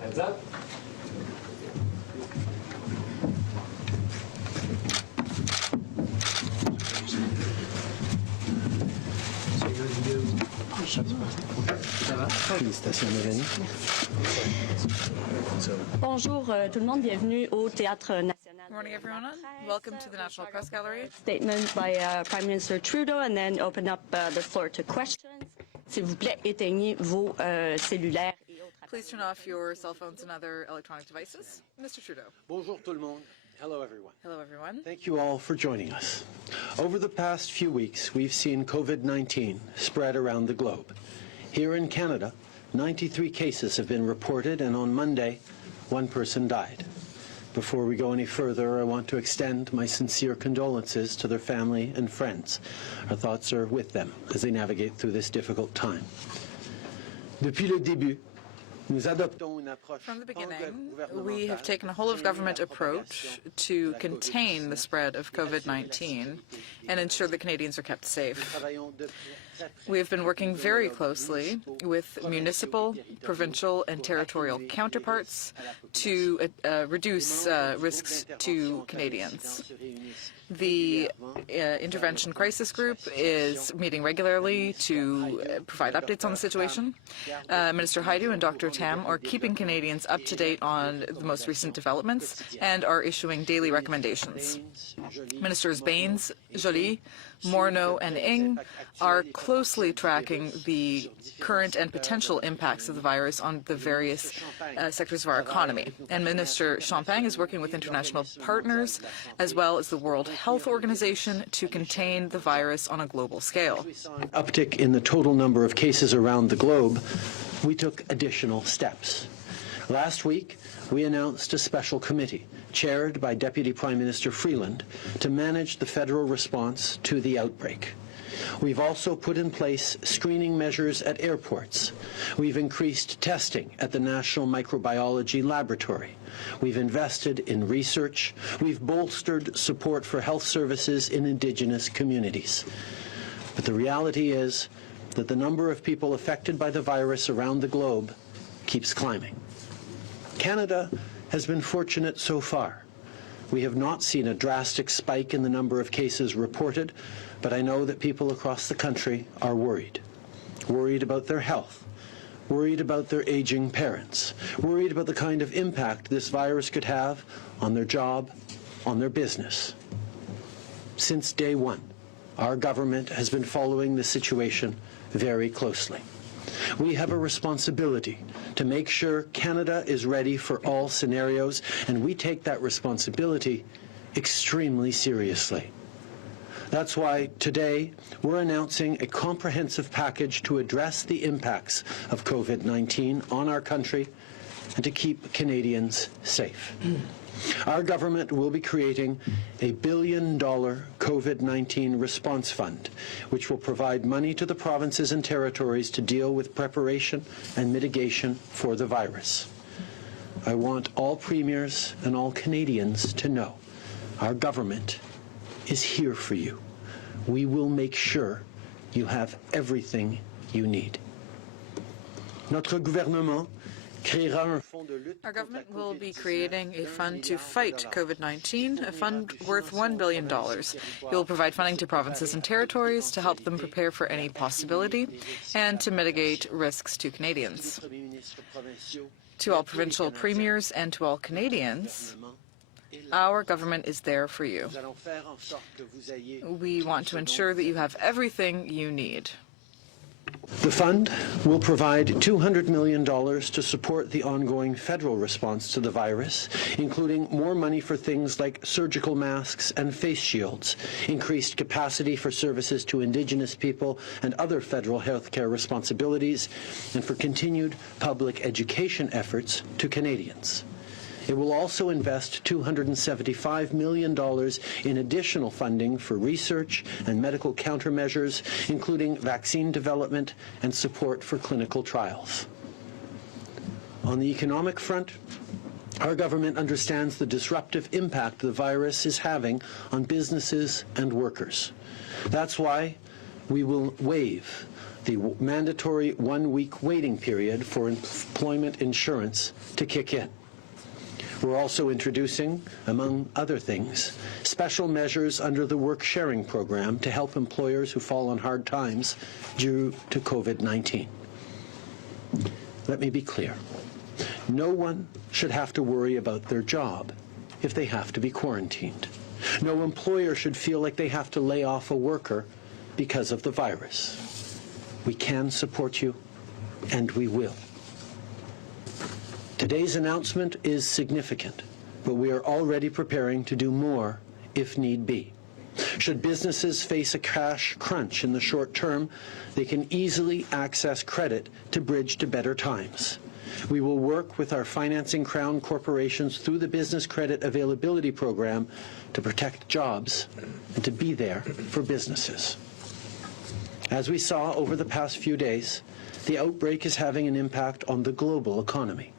Hands up. Félicitations, Mélanie. Bonjour tout le monde, bienvenue au Théâtre National. Good morning, everyone. Welcome to the National Press Gallery. Statement by Prime Minister Trudeau and then open up the floor to questions. S'il vous plaît, éteignez vos cellulaires et autres appareils. Please turn off your cell phones and other electronic devices. Mr. Trudeau. Bonjour tout le monde. Hello, everyone. Hello, everyone. Thank you all for joining us. Over the past few weeks, we've seen COVID-19 spread around the globe. Here in Canada, 93 cases have been reported, and on Monday, one person died. Before we go any further, I want to extend my sincere condolences to their family and friends. Our thoughts are with them as they navigate through this difficult time. Depuis le début, nous adoptons une approche From the beginning, we have taken a whole-of-government approach to contain the spread of COVID-19 and ensure that Canadians are kept safe. We have been working very closely with municipal, provincial, and territorial counterparts to reduce risks to Canadians. The Intervention Crisis Group is meeting regularly to provide updates on the situation. Minister Haidu and Dr. Tam are keeping Canadians up to date on the most recent developments and are issuing daily recommendations. Ministers Baines, Joly, Morneau, and Ng are closely tracking the current and potential impacts of the virus on the various sectors of our economy. And Minister Champagne is working with international partners as well as the World Health Organization to contain the virus on a global scale. Uptick in the total number of cases around the globe, we took additional steps. Last week, we announced a special committee chaired by Deputy Prime Minister Freeland to manage the federal response to the outbreak. We've also put in place screening measures at airports. We've increased testing at the National Microbiology Laboratory. We've invested in research. We've bolstered support for health services in Indigenous communities. But the reality is that the number of people affected by the virus around the globe keeps climbing. Canada has been fortunate so far. We have not seen a drastic spike in the number of cases reported, but I know that people across the country are worried. Worried about their health, worried about their aging parents, worried about the kind of impact this virus could have on their job, on their business. Since day one, our government has been following the situation very closely. We have a responsibility to make sure Canada is ready for all scenarios, and we take that responsibility extremely seriously. That's why today we're announcing a comprehensive package to address the impacts of COVID-19 on our country and to keep Canadians safe. Our government will be creating a $1 billion COVID-19 response fund, which will provide money to the provinces and territories to deal with preparation and mitigation for the virus. I want all premiers and all Canadians to know our government is here for you. We will make sure you have everything you need. Notre gouvernement créera un fonds de lutte. Our government will be creating a fund to fight COVID-19, a fund worth $1 billion. It will provide funding to provinces and territories to help them prepare for any possibility and to mitigate risks to Canadians. To all provincial premiers and to all Canadians, Our government is there for you. We want to ensure that you have everything you need. The fund will provide $200 million to support the ongoing federal response to the virus, including more money for things like surgical masks and face shields, increased capacity for services to Indigenous people and other federal health care responsibilities, and for continued public education efforts to Canadians. It will also invest $275 million in additional funding for research and medical countermeasures, including vaccine development and support for clinical trials. On the economic front, our government understands the disruptive impact the virus is having on businesses and workers. That's why we will waive the mandatory one-week waiting period for employment insurance to kick in. We're also introducing, among other things, special measures under the work sharing program to help employers who fall on hard times due to COVID-19. Let me be clear. No one should have to worry about their job if they have to be quarantined. No employer should feel like they have to lay off a worker because of the virus. We can support you, and we will. Today's announcement is significant, but we are already preparing to do more if need be. Should businesses face a cash crunch in the short term, they can easily access credit to bridge to better times. We will work with our financing crown corporations through the Business Credit Availability Program to protect jobs and to be there for businesses. As we saw over the past few days, the outbreak is having an impact on the global economy.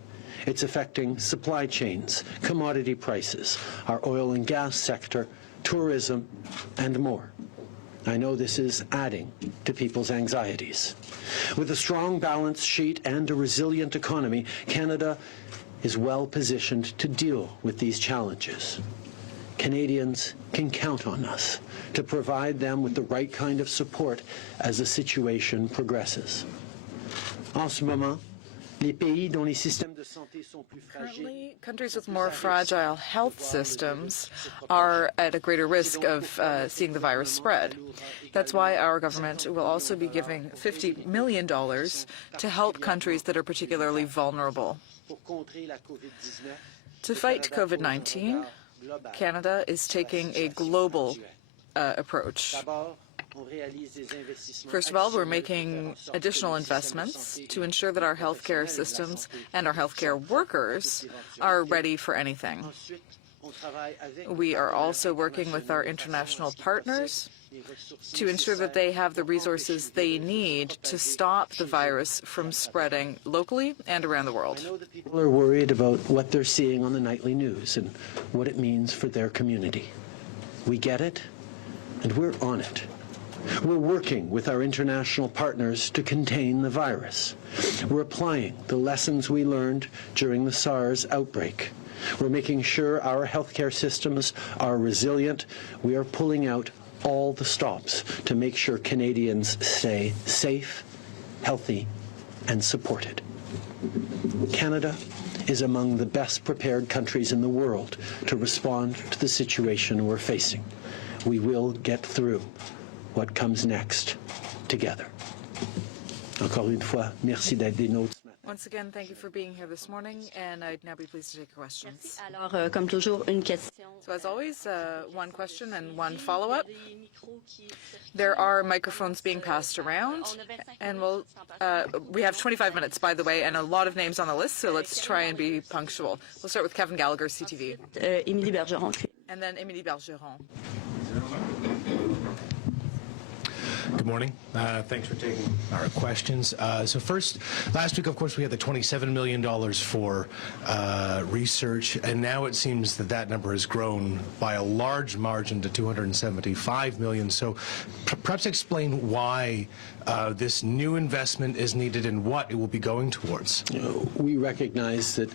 It's affecting supply chains, commodity prices, our oil and gas sector, tourism, and more. I know this is adding to people's anxieties. With a strong balance sheet and a resilient economy, Canada is well positioned to deal with these challenges. Canadians can count on us to provide them with the right kind of support as the situation progresses. En ce moment, currently, countries with more fragile health systems are at a greater risk of seeing the virus spread. That's why our government will also be giving $50 million to help countries that are particularly vulnerable. To fight COVID-19, Canada is taking a global approach. First of all, we're making additional investments to ensure that our healthcare systems and our healthcare workers are ready for anything. We are also working with our international partners to ensure that they have the resources they need to stop the virus from spreading locally and around the world. People are worried about what they're seeing on the nightly news and what it means for their community. We get it, and we're on it. We're working with our international partners to contain the virus. We're applying the lessons we learned during the SARS outbreak. We're making sure our healthcare systems are resilient. We are pulling out all the stops to make sure Canadians stay safe, healthy, and supported. Canada is among the best prepared countries in the world to respond to the situation we're facing. We will get through what comes next together. Encore une fois, merci d'être des nôtres. Once again, thank you for being here this morning, and I'd now be pleased to take questions. Alors, comme toujours, une question. So as always, one question and one follow-up. There are microphones being passed around, and we have 25 minutes, by the way, and a lot of names on the list, so let's try and be punctual. We'll start with Kevin Gallagher, CTV. Émilie Bergeron. And then Émilie Bergeron. Good morning. Thanks for taking our questions. So first, last week, of course, we had the $27 million for research, and now it seems that that number has grown by a large margin to $275 million. So perhaps explain why this new investment is needed and what it will be going towards. We recognize that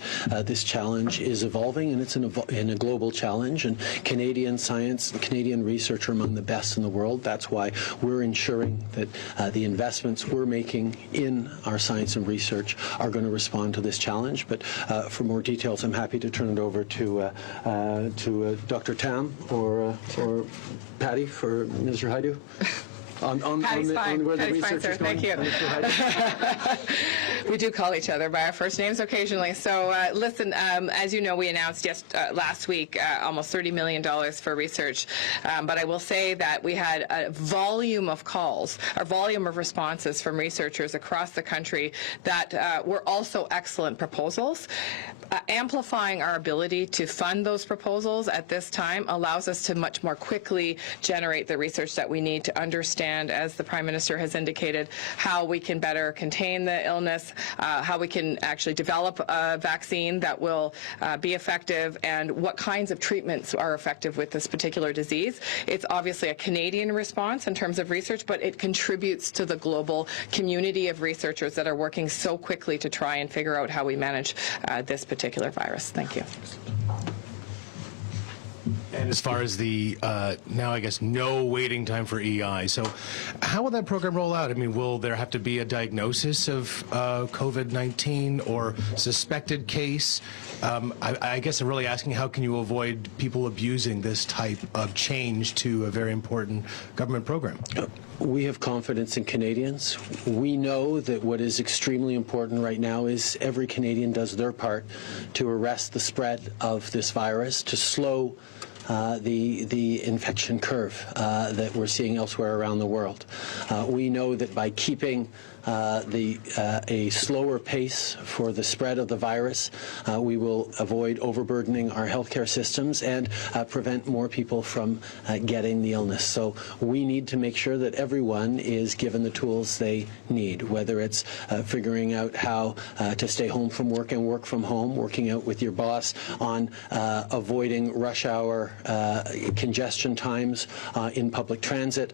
this challenge is evolving, and it's a global challenge, and Canadian science and Canadian research are among the best in the world. That's why we're ensuring that the investments we're making in our science and research are going to respond to this challenge. But for more details, I'm happy to turn it over to Dr. Tam or Patty for Minister Hajdu. Patty's fine. Where the Patty's fine, research sir. is going. Thank you. We do call each other by our first names occasionally. So listen, as you know, we announced last week almost $30 million for research. But I will say that we had a volume of calls, a volume of responses from researchers across the country that were also excellent proposals. Amplifying our ability to fund those proposals at this time allows us to much more quickly generate the research that we need to understand, as the Prime Minister has indicated, how we can better contain the illness, how we can actually develop a vaccine that will be effective, and what kinds of treatments are effective with this particular disease. It's obviously a Canadian response in terms of research, but it contributes to the global community of researchers that are working so quickly to try and figure out how we manage this particular virus. Thank you. And as far as the now, I guess, no waiting time for EI. So how will that program roll out? I mean, will there have to be a diagnosis of COVID-19 or suspected case? I guess I'm really asking, how can you avoid people abusing this type of change to a very important government program? We have confidence in Canadians. We know that what is extremely important right now is every Canadian does their part to arrest the spread of this virus, to slow the infection curve that we're seeing elsewhere around the world. We know that by keeping a slower pace for the spread of the virus, we will avoid overburdening our healthcare systems and prevent more people from getting the illness. So we need to make sure that everyone is given the tools they need, whether it's figuring out how to stay home from work and work from home, working out with your boss on avoiding rush hour congestion times in public transit,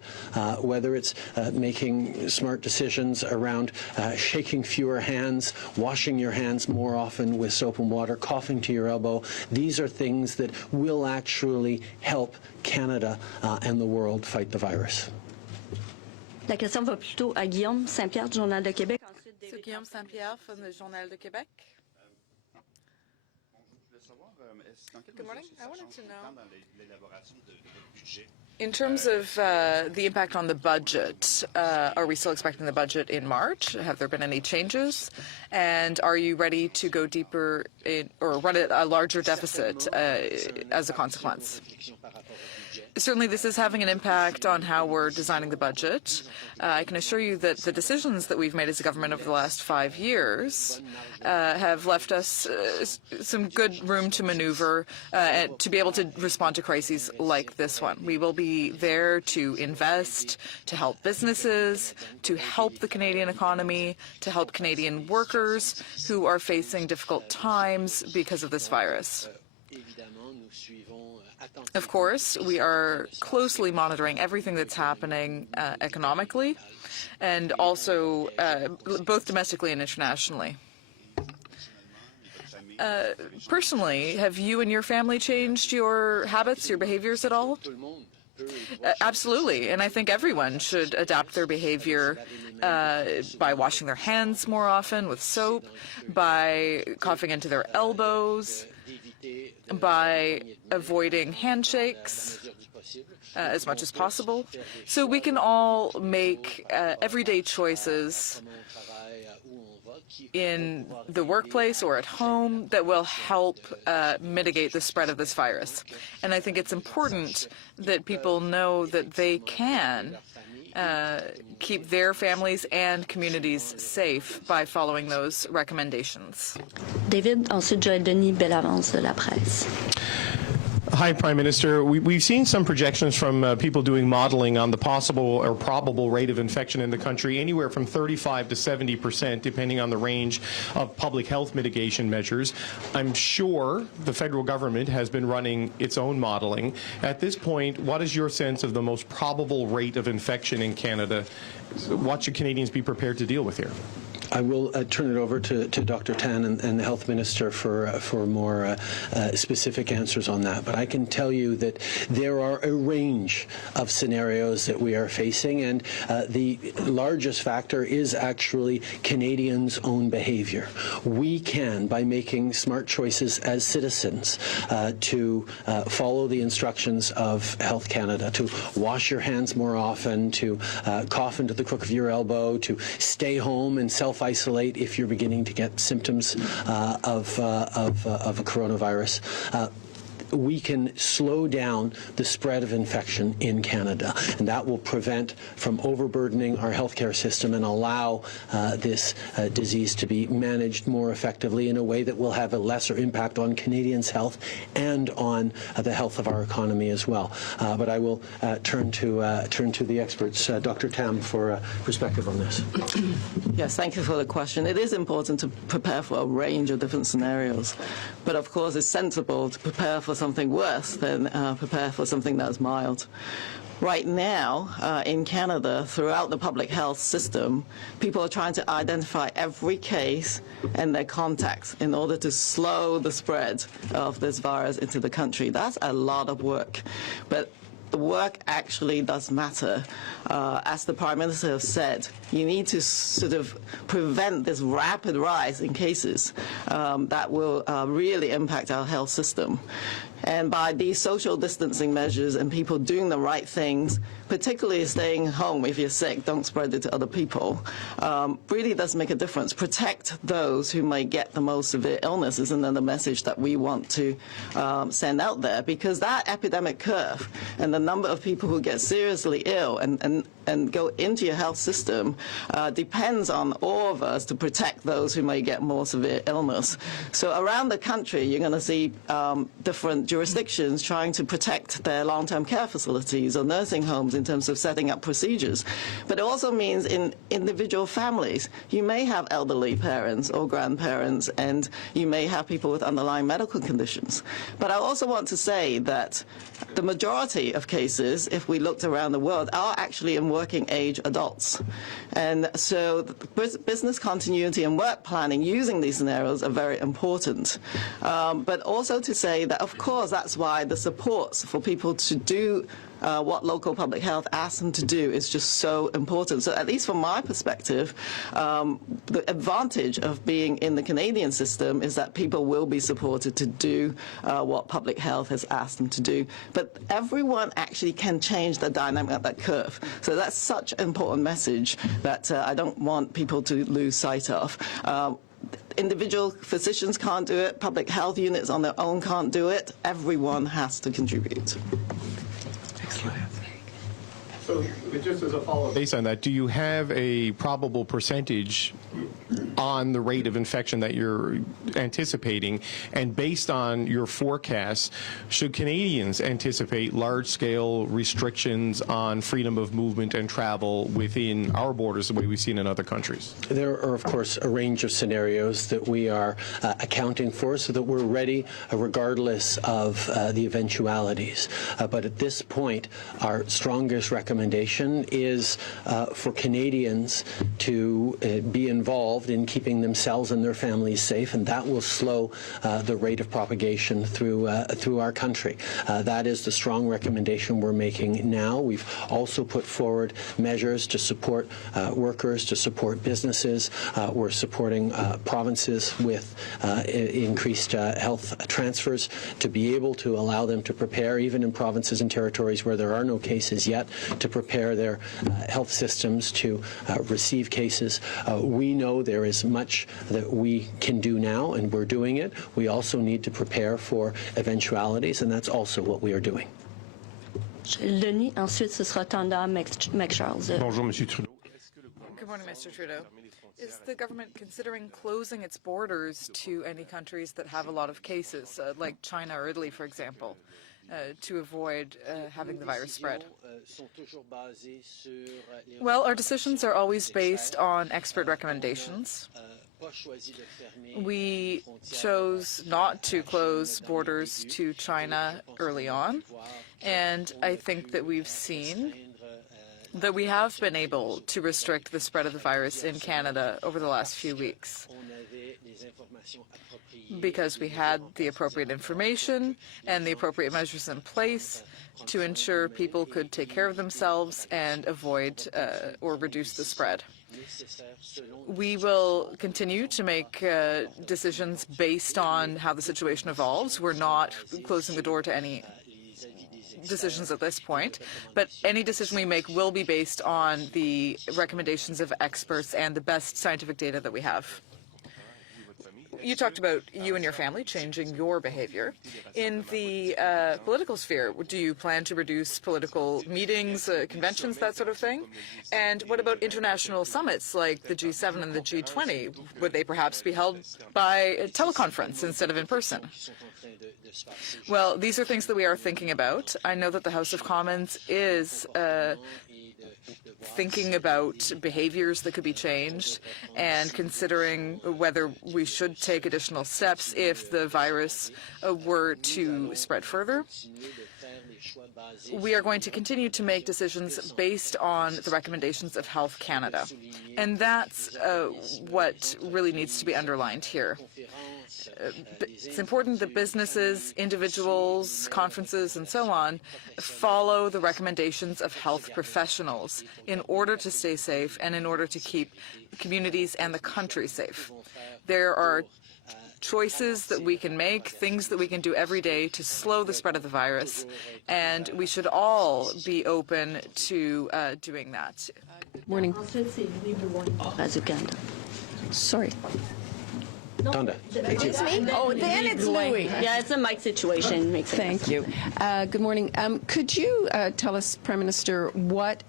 whether it's making smart decisions around shaking fewer hands, washing your hands more often with soap and water, coughing to your elbow. These are things that will actually help Canada and the world fight the virus. La question va plutôt à Guillaume Saint-Pierre du Journal de Québec. So Guillaume Saint-Pierre from the Journal de Québec. Good morning. I wanted to know, in terms of the impact on the budget, are we still expecting the budget in March? Have there been any changes? And are you ready to go deeper in, or run a larger deficit as a consequence? Certainly, this is having an impact on how we're designing the budget. I can assure you that the decisions that we've made as a government over the last 5 years have left us some good room to maneuver and to be able to respond to crises like this one. We will be there to invest, to help businesses, to help the Canadian economy, to help Canadian workers who are facing difficult times because of this virus. Of course, we are closely monitoring everything that's happening economically and also both domestically and internationally. Personally, have you and your family changed your habits, your behaviors at all? Absolutely, and I think everyone should adapt their behavior by washing their hands more often with soap, by coughing into their elbows, by avoiding handshakes as much as possible. So we can all make everyday choices in the workplace or at home that will help mitigate the spread of this virus. And I think it's important that people know that they can keep their families and communities safe by following those recommendations. David, ensuite Joël Denis, Bellavance de la Presse. Hi, Prime Minister. We've seen some projections from people doing modeling on the possible or probable rate of infection in the country, anywhere from 35% to 70%, depending on the range of public health mitigation measures. I'm sure the federal government has been running its own modeling. At this point, what is your sense of the most probable rate of infection in Canada? What should Canadians be prepared to deal with here? I will turn it over to Dr. Tan and the Health Minister for more specific answers on that. But I can tell you that there are a range of scenarios that we are facing, and the largest factor is actually Canadians' own behavior. We can, by making smart choices as citizens, to follow the instructions of Health Canada, to wash your hands more often, to cough into the crook of your elbow, to stay home and self-isolate if you're beginning to get symptoms of a coronavirus. We can slow down the spread of infection in Canada, and that will prevent from overburdening our healthcare system and allow this disease to be managed more effectively in a way that will have a lesser impact on Canadians' health and on the health of our economy as well. But I will turn to the experts. Dr. Tam, for perspective on this. Yes, thank you for the question. It is important to prepare for a range of different scenarios, but of course it's sensible to prepare for something worse than prepare for something that's mild. Right now, in Canada, throughout the public health system, people are trying to identify every case and their contacts in order to slow the spread of this virus into the country. That's a lot of work. But the work actually does matter. As the Prime Minister has said, you need to sort of prevent this rapid rise in cases that will really impact our health system. And by these social distancing measures and people doing the right things, particularly staying home if you're sick, don't spread it to other people, really does make a difference. Protect those who might get the most severe illnesses, and then the message that we want to send out there, because that epidemic curve and the number of people who get seriously ill and go into your health system depends on all of us to protect those who may get more severe illness. So around the country, you're going to see different jurisdictions trying to protect their long-term care facilities or nursing homes in terms of setting up procedures. But it also means in individual families, you may have elderly parents or grandparents, and you may have people with underlying medical conditions. But I also want to say that the majority of cases, if we looked around the world, are actually in working age adults. And so business continuity and work planning using these scenarios are very important. But also to say that, of course, that's why the supports for people to do what local public health asks them to do is just so important. So at least from my perspective, the advantage of being in the Canadian system is that people will be supported to do what public health has asked them to do. But everyone actually can change the dynamic of that curve. So that's such an important message that I don't want people to lose sight of. Individual physicians can't do it. Public health units on their own can't do it. Everyone has to contribute. So just as a follow-up, based on that, do you have a probable percentage on the rate of infection that you're anticipating? And based on your forecasts, should Canadians anticipate large-scale restrictions on freedom of movement and travel within our borders the way we've seen in other countries? There are, of course, a range of scenarios that we are accounting for so that we're ready regardless of the eventualities. But at this point, our strongest recommendation is for Canadians to be involved in keeping themselves and their families safe, and that will slow the rate of propagation through our country. That is the strong recommendation we're making now. We've also put forward measures to support workers, to support businesses. We're supporting provinces with increased health transfers to be able to allow them to prepare, even in provinces and territories where there are no cases yet, to prepare their health systems to receive cases. We know there is much that we can do now, and we're doing it. We also need to prepare for eventualities, and that's also what we are doing. Denis, ensuite ce sera Tanda McCharles. Bonjour, Monsieur Trudeau. Good morning, Mr. Trudeau. Is the government considering closing its borders to any countries that have a lot of cases, like China or Italy, for example, to avoid having the virus spread? Well, our decisions are always based on expert recommendations. We chose not to close borders to China early on, and I think that we've seen that we have been able to restrict the spread of the virus in Canada over the last few weeks because we had the appropriate information and the appropriate measures in place to ensure people could take care of themselves and avoid or reduce the spread. We will continue to make decisions based on how the situation evolves. We're not closing the door to any decisions at this point, but any decision we make will be based on the recommendations of experts and the best scientific data that we have. You talked about you and your family changing your behavior. In the political sphere, do you plan to reduce political meetings, conventions, that sort of thing? And what about international summits like the G7 and the G20? Would they perhaps be held by teleconference instead of in person? Well, these are things that we are thinking about. I know that the House of Commons is thinking about behaviors that could be changed and considering whether we should take additional steps if the virus were to spread further. We are going to continue to make decisions based on the recommendations of Health Canada. And that's what really needs to be underlined here. It's important that businesses, individuals, conferences, and so on follow the recommendations of health professionals in order to stay safe and in order to keep communities and the country safe. There are choices that we can make, things that we can do every day to slow the spread of the virus, and we should all be open to doing that. Morning. Sorry. Donda. It's me? Oh, then it's Louis. Yeah, it's a mic situation. Makes sense. Thank you. Good morning. Could you tell us, Prime Minister, what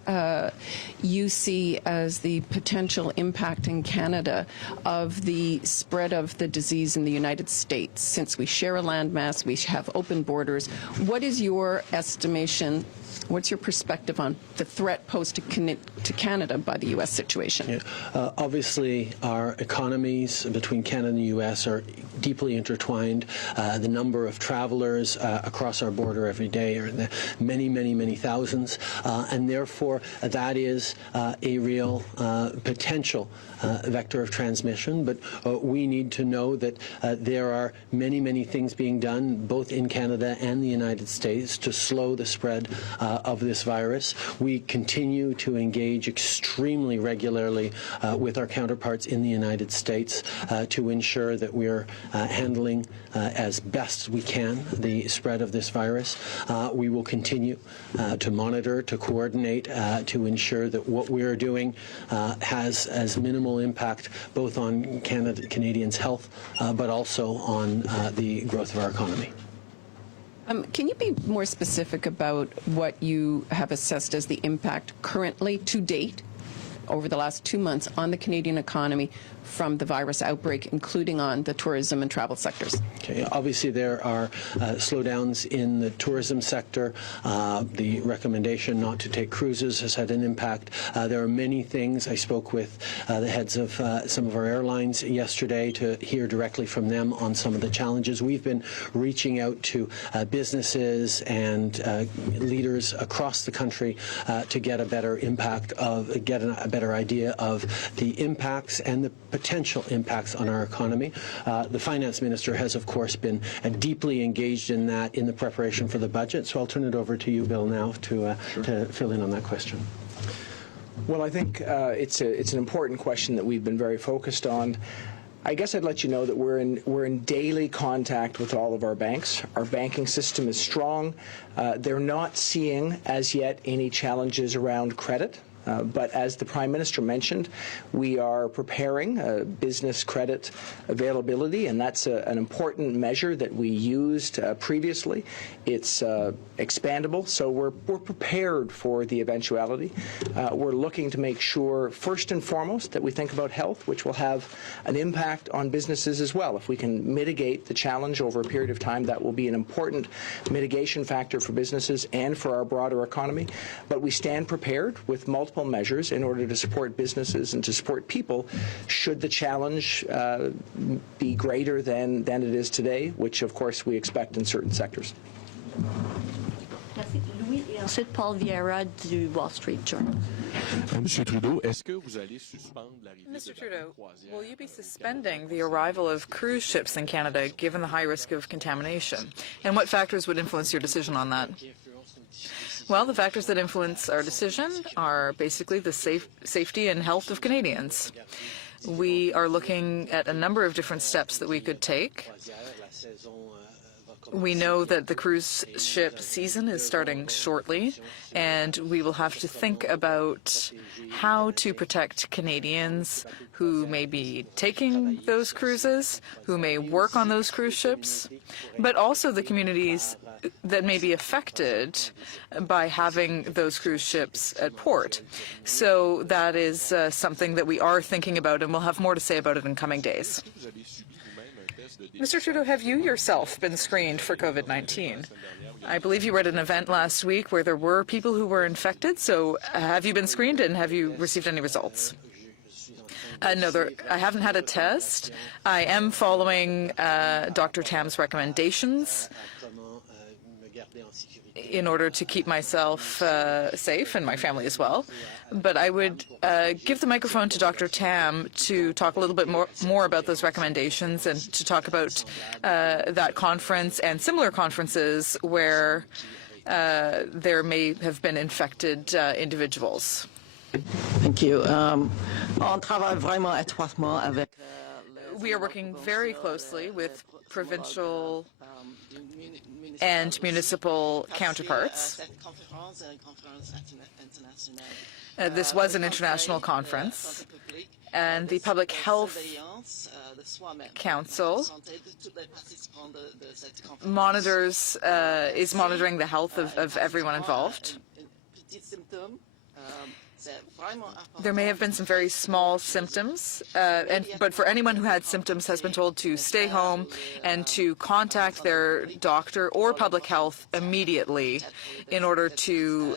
you see as the potential impact in Canada of the spread of the disease in the United States? Since we share a landmass, we have open borders. What is your estimation? What's your perspective on the threat posed to Canada by the U.S. situation? Yeah. Obviously, our economies between Canada and the U.S. are deeply intertwined. The number of travelers across our border every day are in the many, many, many thousands, and therefore that is a real potential vector of transmission. But we need to know that there are many, many things being done both in Canada and the United States to slow the spread of this virus. We continue to engage extremely regularly with our counterparts in the United States to ensure that we're handling as best we can the spread of this virus. We will continue to monitor, to coordinate, to ensure that what we are doing has as minimal impact both on Canadians' health but also on the growth of our economy. Can you be more specific about what you have assessed as the impact currently to date over the last 2 months on the Canadian economy from the virus outbreak, including on the tourism and travel sectors? Okay. Obviously, there are slowdowns in the tourism sector. The recommendation not to take cruises has had an impact. There are many things. I spoke with the heads of some of our airlines yesterday to hear directly from them on some of the challenges. We've been reaching out to businesses and leaders across the country to get a better a better idea of the impacts and the potential impacts on our economy. The finance minister has, of course, been deeply engaged in that in the preparation for the budget. So I'll turn it over to you, Bill, now to fill in on that question. Well, I think it's an important question that we've been very focused on. I guess I'd let you know that we're in daily contact with all of our banks. Our banking system is strong. They're not seeing as yet any challenges around credit. But as the Prime Minister mentioned, we are preparing business credit availability, and that's an important measure that we used previously. It's expandable, so we're prepared for the eventuality. We're looking to make sure, first and foremost, that we think about health, which will have an impact on businesses as well. If we can mitigate the challenge over a period of time, that will be an important mitigation factor for businesses and for our broader economy. But we stand prepared with multiple measures in order to support businesses and to support people should the challenge be greater than it is today, which of course we expect in certain sectors. Merci. Louis et Ensuite, Paul Vieira du Wall Street Journal. Monsieur Trudeau, est-ce que vous allez suspendre l'arrivée Mr. Trudeau, will you be suspending the arrival of cruise ships in Canada given the high risk of contamination? And what factors would influence your decision on that? Well, the factors that influence our decision are basically the safety and health of Canadians. We are looking at a number of different steps that we could take. We know that the cruise ship season is starting shortly, and we will have to think about how to protect Canadians who may be taking those cruises, who may work on those cruise ships, but also the communities that may be affected by having those cruise ships at port. So that is something that we are thinking about, and we'll have more to say about it in coming days. Mr. Trudeau, have you yourself been screened for COVID-19? I believe you were at an event last week where there were people who were infected, so have you been screened and have you received any results? No, I haven't had a test. I am following Dr. Tam's recommendations in order to keep myself safe and my family as well. But I would give the microphone to Dr. Tam to talk a little bit more about those recommendations and to talk about that conference and similar conferences where there may have been infected individuals. Thank you. We are working very closely with provincial and municipal counterparts. This was an international conference, and the Public Health Council is monitoring the health of everyone involved. There may have been some very small symptoms, but for anyone who had symptoms has been told to stay home and to contact their doctor or public health immediately in order to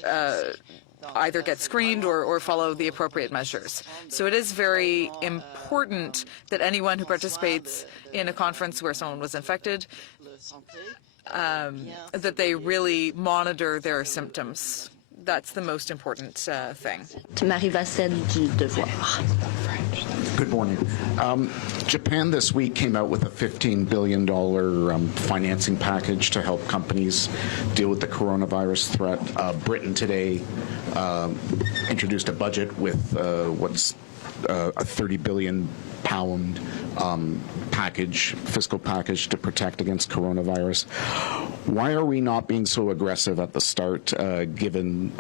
either get screened or follow the appropriate measures. So it is very important that anyone who participates in a conference where someone was infected, that they really monitor their symptoms. That's the most important thing. Marie Vasselle du Devoir. Good morning. Japan this week came out with a $15 billion financing package to help companies deal with the coronavirus threat. Britain today introduced a budget with what's a £30 billion fiscal package to protect against coronavirus. Why are we not being so aggressive at the start, given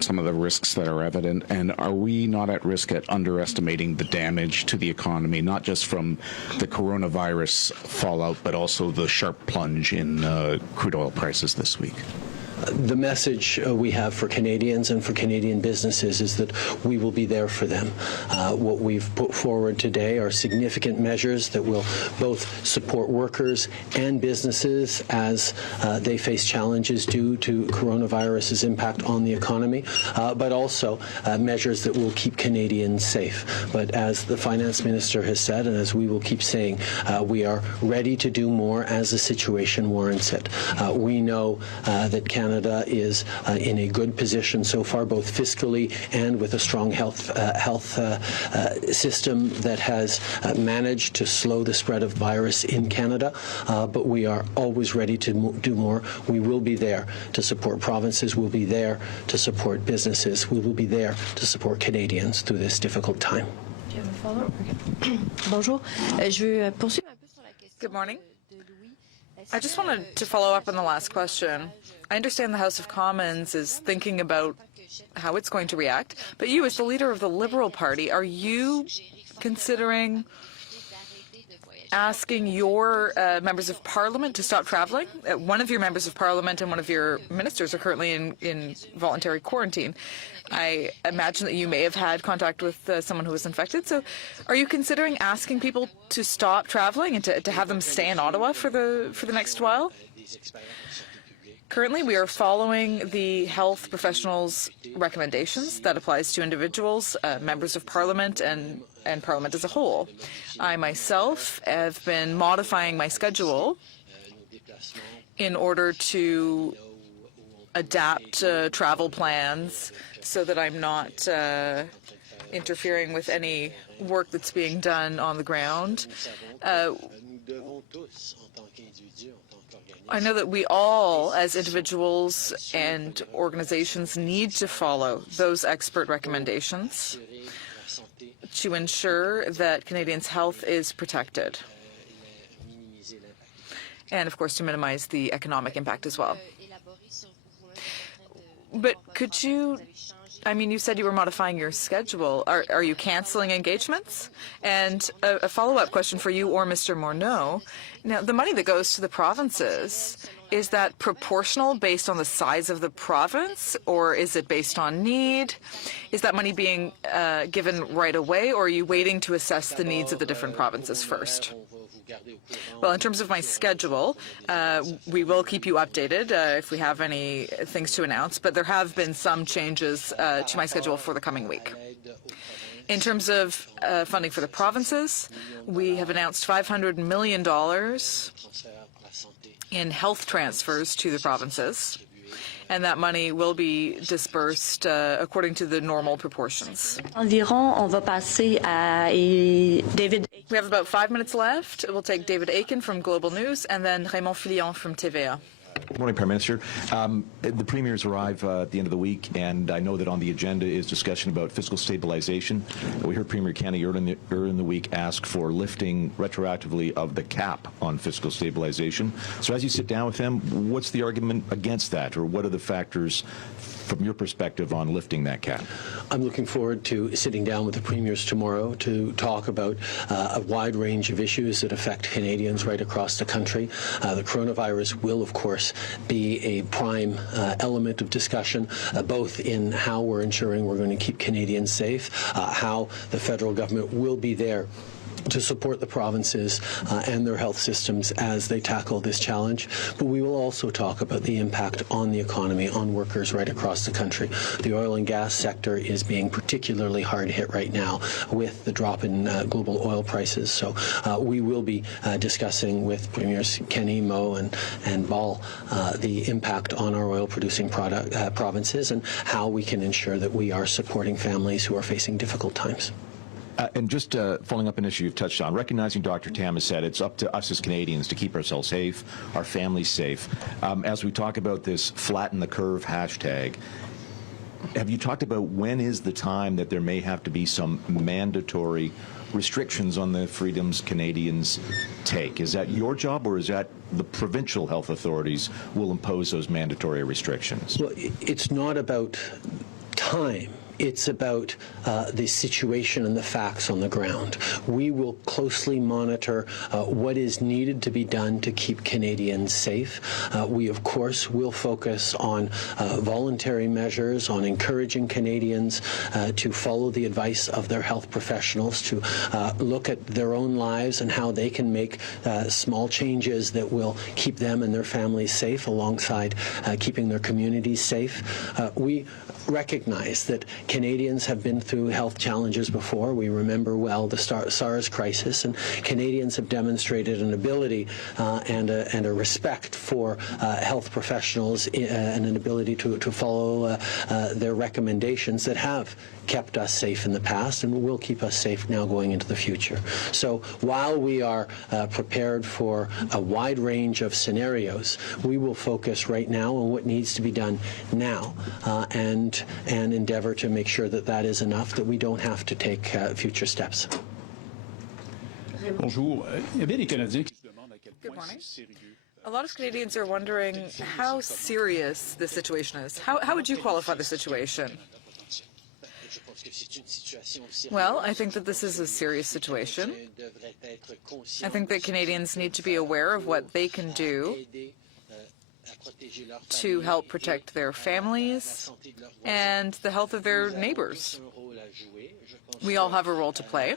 some of the risks that are evident? And are we not at risk at underestimating the damage to the economy, not just from the coronavirus fallout, but also the sharp plunge in crude oil prices this week? The message we have for Canadians and for Canadian businesses is that we will be there for them. What we've put forward today are significant measures that will both support workers and businesses as they face challenges due to coronavirus's impact on the economy, but also measures that will keep Canadians safe. But as the Finance Minister has said, and as we will keep saying, we are ready to do more as the situation warrants it. We know that Canada is in a good position so far, both fiscally and with a strong health system that has managed to slow the spread of virus in Canada, but we are always ready to do more. We will be there to support provinces. We'll be there to support businesses. We will be there to support Canadians through this difficult time. Do you have a follow-up? Bonjour. Je veux poursuivre un peu sur la question. Good morning. I just wanted to follow up on the last question. I understand the House of Commons is thinking about how it's going to react, but you, as the leader of the Liberal Party, are you considering asking your members of Parliament to stop traveling? One of your members of Parliament and one of your ministers are currently in voluntary quarantine. I imagine that you may have had contact with someone who was infected. So are you considering asking people to stop traveling and to have them stay in Ottawa for the next while? Currently, we are following the health professionals' recommendations. That applies to individuals, members of Parliament, and Parliament as a whole. I myself have been modifying my schedule in order to adapt travel plans so that I'm not interfering with any work that's being done on the ground. I know that we all, as individuals and organizations, need to follow those expert recommendations to ensure that Canadians' health is protected. And, of course, to minimize the economic impact as well. But could you, I mean, you said you were modifying your schedule. Are you canceling engagements? And a follow-up question for you or Mr. Morneau. Now, the money that goes to the provinces, is that proportional based on the size of the province, or is it based on need? Is that money being given right away, or are you waiting to assess the needs of the different provinces first? Well, in terms of my schedule, we will keep you updated if we have any things to announce, but there have been some changes to my schedule for the coming week. In terms of funding for the provinces, we have announced $500 million in health transfers to the provinces, and that money will be dispersed according to the normal proportions. Environ, on va passer à David. We have about 5 minutes left. We'll take David Aiken from Global News and then Raymond Fillon from TVA. Good morning, Prime Minister. The premiers arrive at the end of the week, and I know that on the agenda is discussion about fiscal stabilization. We heard Premier Kenney earlier in the week ask for lifting retroactively of the cap on fiscal stabilization. So as you sit down with him, what's the argument against that, or what are the factors from your perspective on lifting that cap? I'm looking forward to sitting down with the premiers tomorrow to talk about a wide range of issues that affect Canadians right across the country. The coronavirus will, of course, be a prime element of discussion, both in how we're ensuring we're going to keep Canadians safe, how the federal government will be there to support the provinces and their health systems as they tackle this challenge. But we will also talk about the impact on the economy, on workers right across the country. The oil and gas sector is being particularly hard hit right now with the drop in global oil prices. So we will be discussing with Premiers Kenney, Moe, and Ball the impact on our oil-producing provinces and how we can ensure that we are supporting families who are facing difficult times. And just following up an issue you've touched on, recognizing Dr. Tam has said it's up to us as Canadians to keep ourselves safe, our families safe. As we talk about this flatten the curve hashtag, have you talked about when is the time that there may have to be some mandatory restrictions on the freedoms Canadians take? Is that your job, or is that the provincial health authorities will impose those mandatory restrictions? Well, it's not about time. It's about the situation and the facts on the ground. We will closely monitor what is needed to be done to keep Canadians safe. We, of course, will focus on voluntary measures, on encouraging Canadians to follow the advice of their health professionals, to look at their own lives and how they can make small changes that will keep them and their families safe alongside keeping their communities safe. We recognize that Canadians have been through health challenges before. We remember well the SARS crisis, and Canadians have demonstrated an ability and a respect for health professionals and an ability to follow their recommendations that have kept us safe in the past and will keep us safe now going into the future. So while we are prepared for a wide range of scenarios, we will focus right now on what needs to be done now and endeavor to make sure that that is enough, that we don't have to take future steps. Bonjour. Good morning. A lot of Canadians are wondering how serious the situation is. How would you qualify the situation? Well, I think that this is a serious situation. I think that Canadians need to be aware of what they can do to help protect their families and the health of their neighbors. We all have a role to play.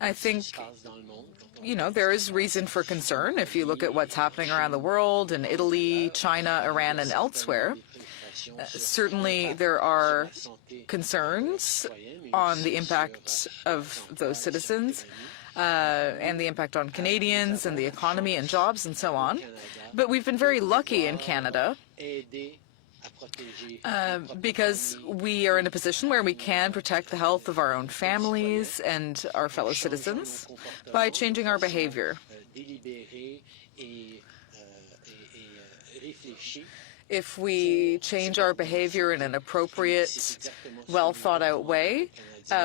I think, there is reason for concern if you look at what's happening around the world, in Italy, China, Iran, and elsewhere. Certainly, there are concerns on the impact of those citizens. and the impact on Canadians and the economy and jobs and so on. But we've been very lucky in Canada because we are in a position where we can protect the health of our own families and our fellow citizens by changing our behavior. If we change our behavior in an appropriate, well-thought-out way,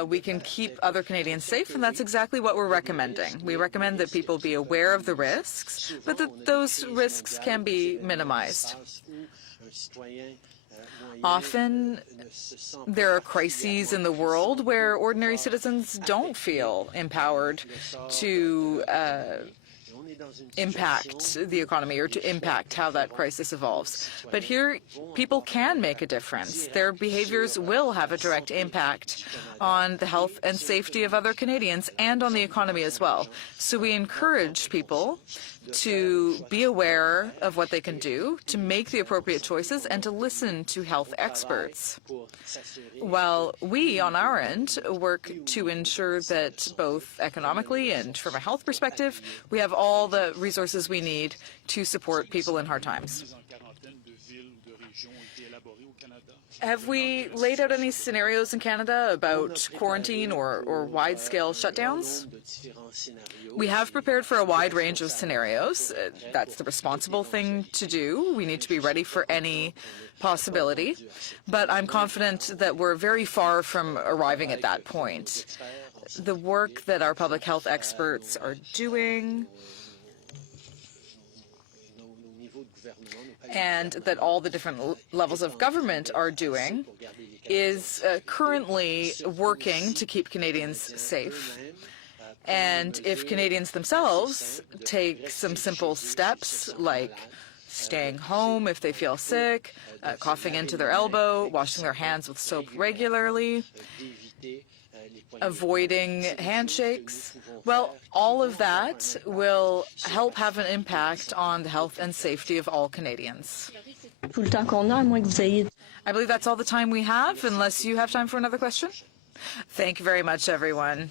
we can keep other Canadians safe, and that's exactly what we're recommending. We recommend that people be aware of the risks, but that those risks can be minimized. Often, there are crises in the world where ordinary citizens don't feel empowered to impact the economy or to impact how that crisis evolves. But here, people can make a difference. Their behaviors will have a direct impact on the health and safety of other Canadians and on the economy as well. So we encourage people to be aware of what they can do, to make the appropriate choices, and to listen to health experts. While we, on our end, work to ensure that both economically and from a health perspective, we have all the resources we need to support people in hard times. Have we laid out any scenarios in Canada about quarantine or wide-scale shutdowns? We have prepared for a wide range of scenarios. That's the responsible thing to do. We need to be ready for any possibility. But I'm confident that we're very far from arriving at that point. The work that our public health experts are doing and that all the different levels of government are doing is currently working to keep Canadians safe. And if Canadians themselves take some simple steps like staying home if they feel sick, coughing into their elbow, washing their hands with soap regularly, avoiding handshakes, well, all of that will help have an impact on the health and safety of all Canadians. I believe that's all the time we have, unless you have time for another question. Thank you very much, everyone.